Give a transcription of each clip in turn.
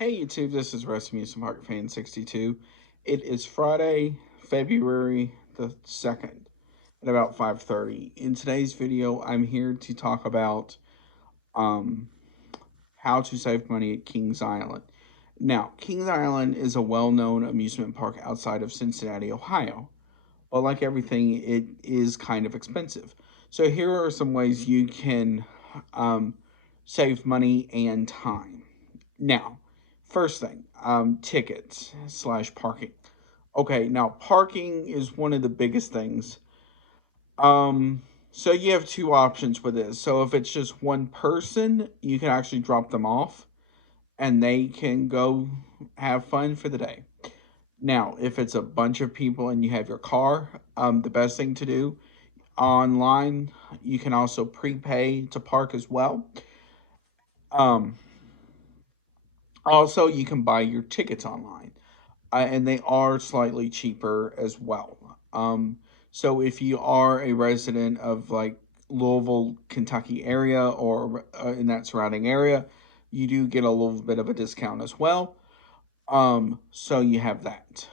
Hey YouTube, this is Rasmussen Park Fan 62. It is Friday, February the 2nd at about 5:30. In today's video, I'm here to talk about um how to save money at Kings Island. Now, Kings Island is a well-known amusement park outside of Cincinnati, Ohio. But like everything, it is kind of expensive. So here are some ways you can um, save money and time. Now, first thing, tickets slash parking. Okay, now parking is one of the biggest things. So you have two options with this. So if it's just one person, you can actually drop them off and they can go have fun for the day. Now, if it's a bunch of people and you have your car, the best thing to do online, you can also prepay to park as well. Um, Also, you can buy your tickets online, and they are slightly cheaper as well. So if you are a resident of like Louisville, Kentucky area or in that surrounding area, you do get a little bit of a discount as well. So you have that.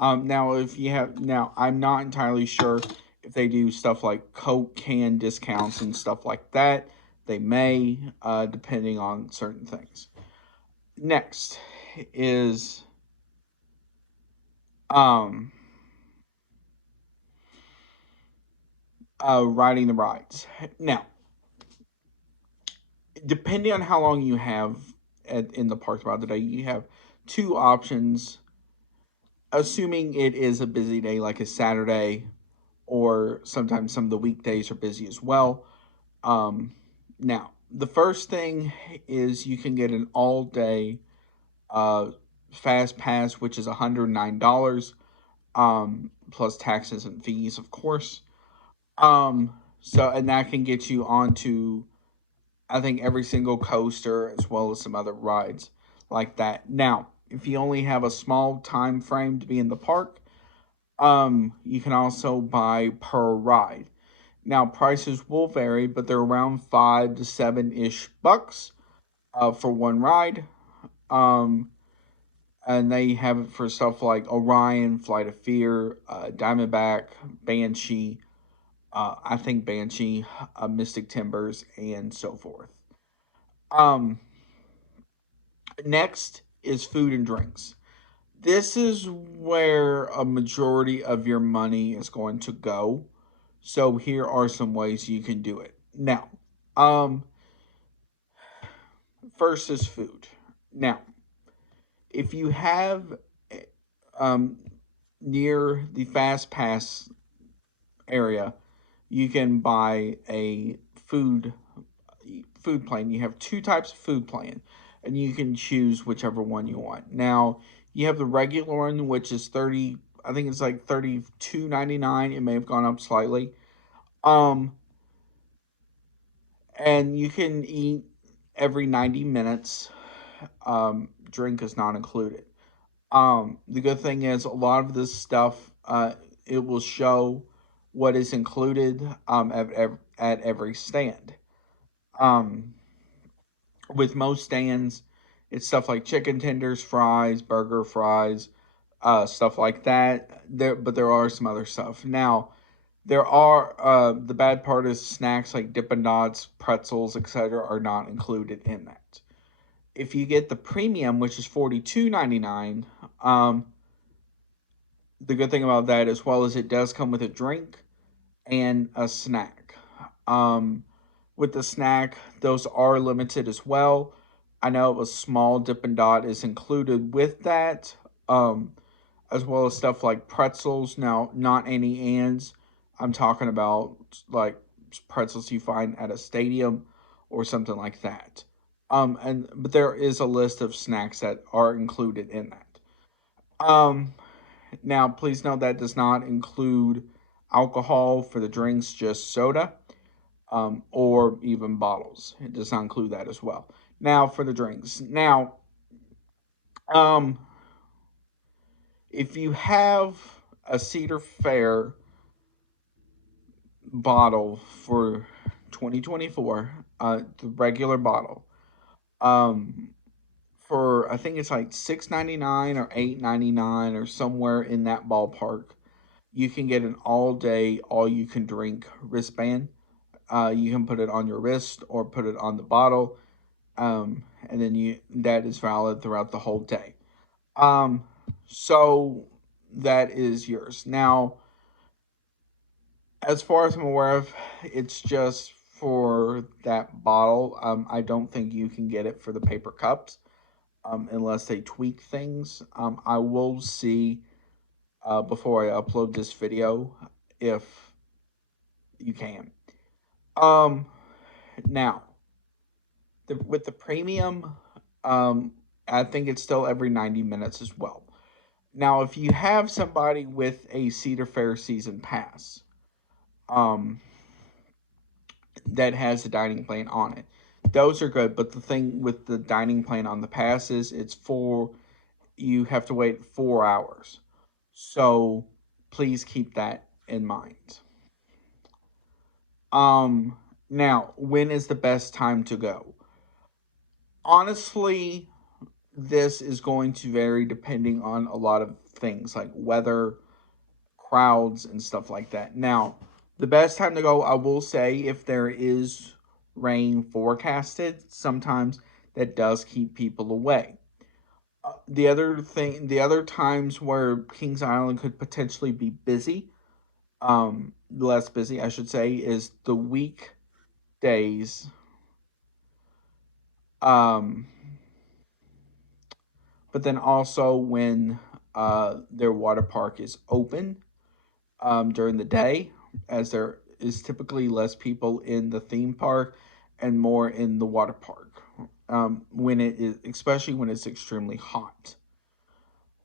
Now I'm not entirely sure if they do stuff like Coke can discounts and stuff like that. They may, depending on certain things. Next is um riding the rides. Now, depending on how long you have in the park throughout the day, you have two options. Assuming it is a busy day, like a Saturday, or sometimes some of the weekdays are busy as well. Now, the first thing is you can get an all day uh, fast pass, which is $109, plus taxes and fees, of course. And that can get you onto, I think, every single coaster as well as some other rides like that. Now, if you only have a small time frame to be in the park, you can also buy per ride. Now, prices will vary, but they're around 5 to 7 ish bucks for one ride. Um, and they have it for stuff like Orion, Flight of Fear, Diamondback, Banshee, I think Banshee, Mystic Timbers, and so forth. Um, Next is food and drinks. This is where a majority of your money is going to go. So here are some ways you can do it. Now, um, first is food. Now, if you have um, near the Fast Pass area, you can buy a food plan. You have two types of food plan, and you can choose whichever one you want. Now, you have the regular one, which is 30. I think it's like 32.99. It may have gone up slightly. Um, and you can eat every 90 minutes. Drink is not included. The good thing is a lot of this stuff, it will show what is included at every stand. Um, with most stands, it's stuff like chicken tenders, fries, burger fries, stuff like that. But there are some other stuff. Now, there are the bad part is snacks like Dippin' Dots, pretzels, etc. are not included in that. If you get the premium, which is $42.99, the good thing about that as well is it does come with a drink and a snack. Um, with the snack, those are limited as well. I know a small Dippin' Dot is included with that, as well as stuff like pretzels. Now, not any ands. I'm talking about like pretzels you find at a stadium or something like that. But there is a list of snacks that are included in that. Um, Now, please note that does not include alcohol for the drinks, just soda, or even bottles. It does not include that as well. Now, for the drinks. Now, um, if you have a Cedar Fair bottle for 2024, the regular bottle, um, for for, I think it's like $6.99 or $8.99 or somewhere in that ballpark. You can get an all day, all you can drink wristband. You can put it on your wrist or put it on the bottle, and then that is valid throughout the whole day. Um, so that is yours. Now, as far as I'm aware of, it's just for that bottle. I don't think you can get it for the paper cups, unless they tweak things. I will see before I upload this video if you can. Um, Now, with the premium, um, I think it's still every 90 minutes as well. Now, if you have somebody with a Cedar Fair season pass, um, that has the dining plan on it, those are good. But the thing with the dining plan on the pass is you have to wait 4 hours. So please keep that in mind. Um, Now, when is the best time to go? Honestly, this is going to vary depending on a lot of things like weather, crowds, and stuff like that. Now, the best time to go, I will say, if there is rain forecasted, sometimes that does keep people away. The other times where Kings Island could potentially be busy, less busy, I should say, is the weekdays. Um, but then also when their water park is open during the day, as there is typically less people in the theme park and more in the water park. When it is, especially when it's extremely hot.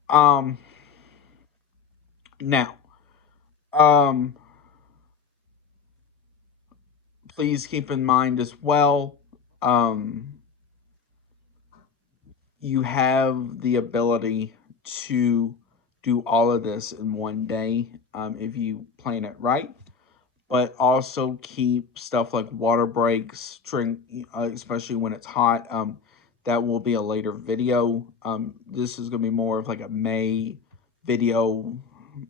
Um, Now, um, please keep in mind as well, um, you have the ability to do all of this in one day if you plan it right, but also keep stuff like water breaks, drink, especially when it's hot. That will be a later video. This is going to be more of like a May video,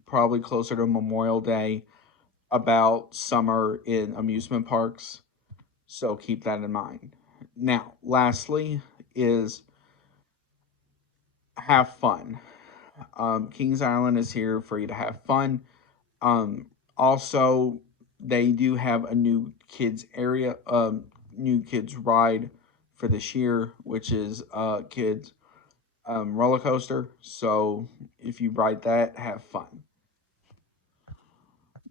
probably closer to Memorial Day, about summer in amusement parks. So keep that in mind. Now, lastly, is have fun. Kings Island is here for you to have fun. Also, they do have a new kids ride for this year, which is kids roller coaster. So if you ride that, have fun.